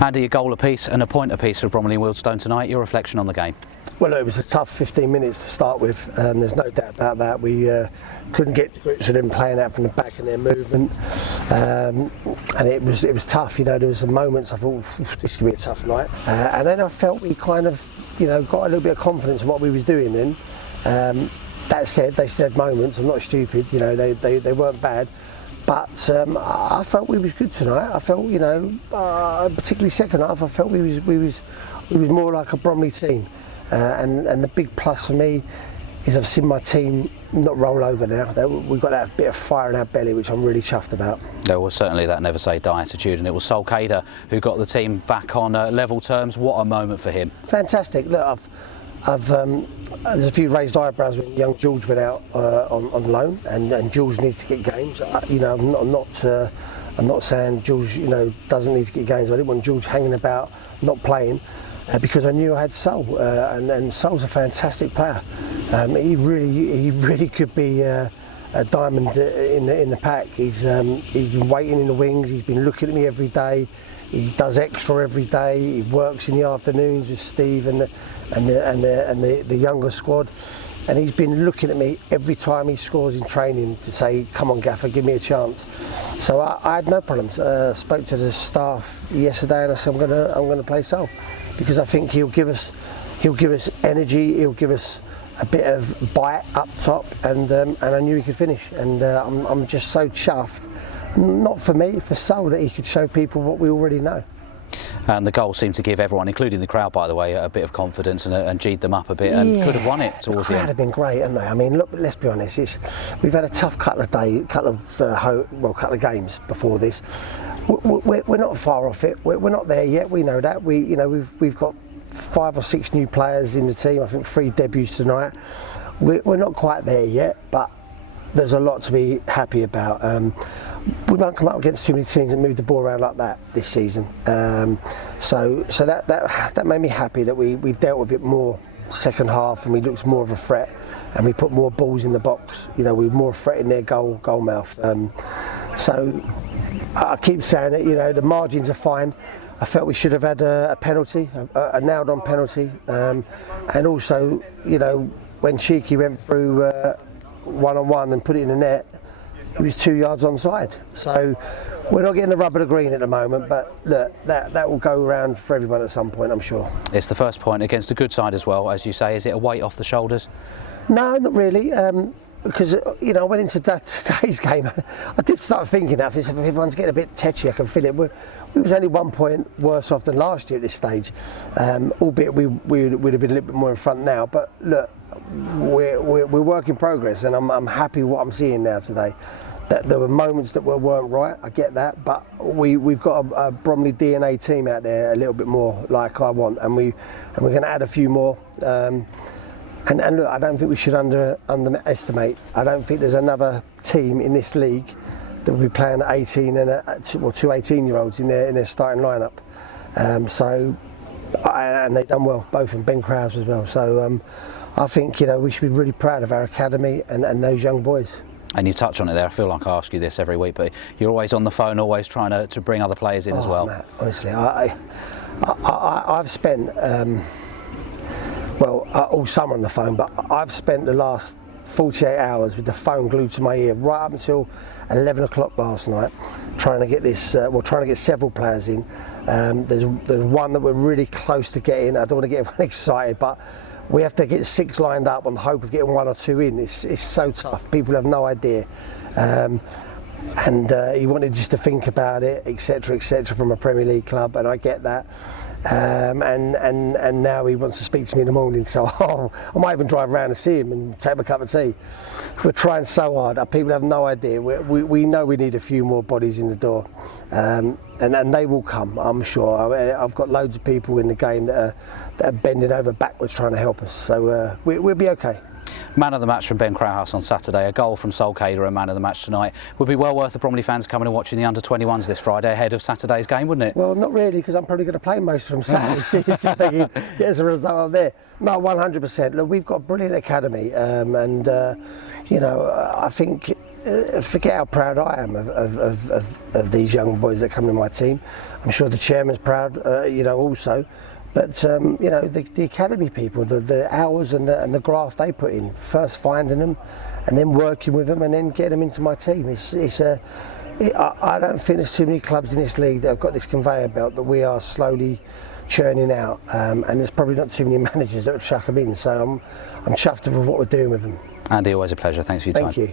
Andy, a goal apiece and a point apiece for Bromley and Wealdstone tonight. Your reflection on the game? Well, it was a tough 15 minutes to start with. There's no doubt about that. We couldn't get to grips with them playing out from the back and their movement, and it was tough. You know, there was some moments I thought this could be a tough night, and then I felt we kind of, you know, got a little bit of confidence in what we was doing then. That said, they still had moments. I'm not stupid. You know, they weren't bad. But I felt we was good tonight. I felt, you know, particularly second half, I felt we was more like a Bromley team. And the big plus for me is I've seen my team not roll over now. We've got that bit of fire in our belly, which I'm really chuffed about. There was certainly that never say die attitude, and it was Solcader who got the team back on level terms. What a moment for him. Fantastic. Look, there's a few raised eyebrows when young George went out on loan, and George needs to get games. You know, I'm not saying George, you know, doesn't need to get games. I didn't want George hanging about not playing because I knew I had Sol, and Sol's a fantastic player. He really could be a diamond in the pack. He's been waiting in the wings. He's been looking at me every day. He does extra every day. He works in the afternoons with Steve and the younger squad, and he's been looking at me every time he scores in training to say, "Come on, Gaffer, give me a chance." So I had no problems. Spoke to the staff yesterday, and I said, "I'm gonna play Sol, because I think he'll give us energy. He'll give us a bit of bite up top, and I knew he could finish. And I'm just so chuffed." Not for me, for Sol, that he could show people what we already know. And the goal seemed to give everyone, including the crowd, by the way, a bit of confidence and G'd them up a bit, and could have won it towards the end. The crowd have been great, haven't they? I mean, look, let's be honest. We've had a tough couple of games before this. We're not far off it. We're not there yet. We know that. We've got 5 or 6 new players in the team. I think 3 debuts tonight. We're not quite there yet, but there's a lot to be happy about. We won't come up against too many teams that move the ball around like that this season. So that made me happy that we dealt with it more second half, and we looked more of a threat, and we put more balls in the box. You know, we were more threatening their goal mouth. So I keep saying it. You know, the margins are fine. I felt we should have had a penalty, a nailed-on penalty, and also, you know, when Cheeky went through one-on-one and put it in the net, he was 2 yards onside. So we're not getting the rub of the green at the moment, but look, that will go around for everyone at some point, I'm sure. It's the first point against a good side as well, as you say. Is it a weight off the shoulders? No, not really. Because, you know, I went into today's game, I did start thinking that if everyone's getting a bit tetchy, I can feel it. We was only 1 point worse off than last year at this stage, albeit we would have been a little bit more in front now. But look, we're work in progress, and I'm happy with what I'm seeing now today. That there were moments that weren't right, I get that, but we've got a Bromley DNA team out there a little bit more like I want, and we're going to add a few more. And look, I don't think we should underestimate. I don't think there's another team in this league that will be playing 18 and 2 18-year-olds in their starting lineup. And they've done well, both from Ben Krause as well. So I think, you know, we should be really proud of our academy and those young boys. And you touch on it there. I feel like I ask you this every week, but you're always on the phone, always trying to bring other players in as well. Matt, honestly, I've spent all summer on the phone, but I've spent the last 48 hours with the phone glued to my ear right up until 11 o'clock last night, trying to get several players in. There's one that we're really close to getting. I don't want to get everyone excited, but we have to get 6 lined up on the hope of getting 1 or 2 in. It's so tough. People have no idea. And he wanted just to think about it, etc., from a Premier League club, and I get that. And now he wants to speak to me in the morning, so I might even drive around to see him and take him a cup of tea. We're trying so hard. People have no idea. We know we need a few more bodies in the door, and they will come, I'm sure. I've got loads of people in the game that are bending over backwards trying to help us, so we'll be okay. Man of the match from Ben Krause on Saturday, a goal from Solcader, and man of the match tonight. Would be well worth the Bromley fans coming and watching the under-21s this Friday ahead of Saturday's game, wouldn't it? Well, not really, because I'm probably going to play most of them Saturday, see if they can get us a result up there. No, 100%. Look, we've got a brilliant academy, and you know, I think forget how proud I am of these young boys that come in my team. I'm sure the chairman's proud, also. But the academy people, the hours and the graft they put in, first finding them, and then working with them, and then getting them into my team. I don't think there's too many clubs in this league that have got this conveyor belt that we are slowly churning out, and there's probably not too many managers that would chuck them in. So I'm chuffed with what we're doing with them. Andy, always a pleasure. Thanks for your time. Thank you.